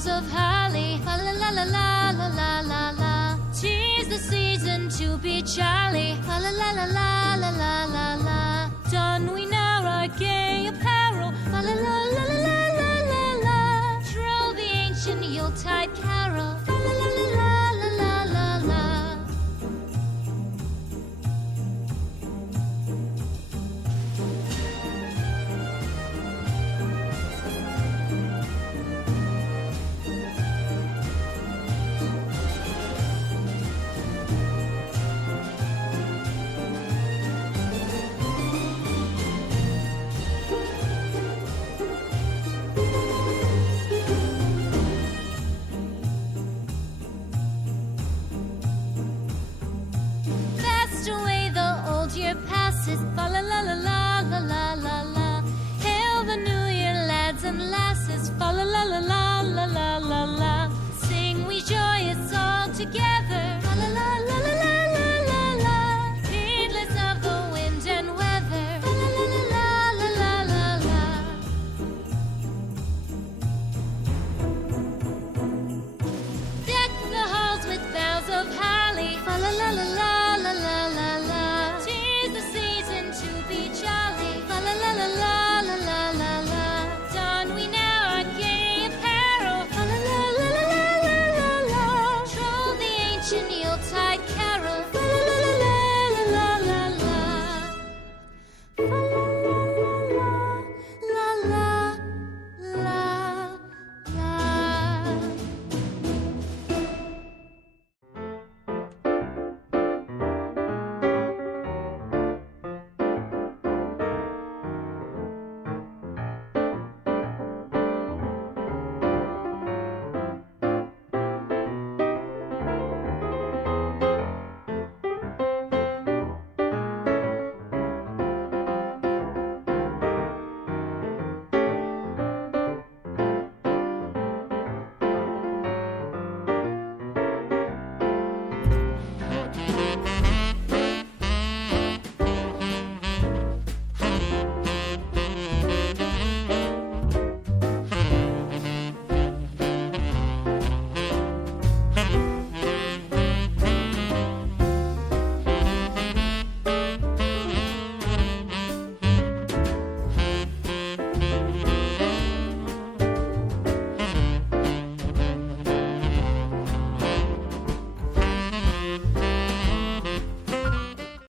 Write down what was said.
boughs of holly. Fa la la la la la la la la. 'Tis the season to be jolly. Fa la la la la la la la la. Don we now our gay apparel. Fa la la la la la la la la. Troll the ancient Yuletide carol. Fa la la la la la la la la. Year passes, fa la la la la la la la la. Hail the new year, lads and lasses, fa la la la la la la la la. Sing we joyous all together, fa la la la la la la la la. Heedless of the wind and weather, fa la la la la la la la. Deck the halls with boughs of holly, fa la la la la la la la la. La la la la la la la la. Don we now our gay apparel. La la la la la la la la. Troll the ancient Yuletide carol. La la la la la la la la.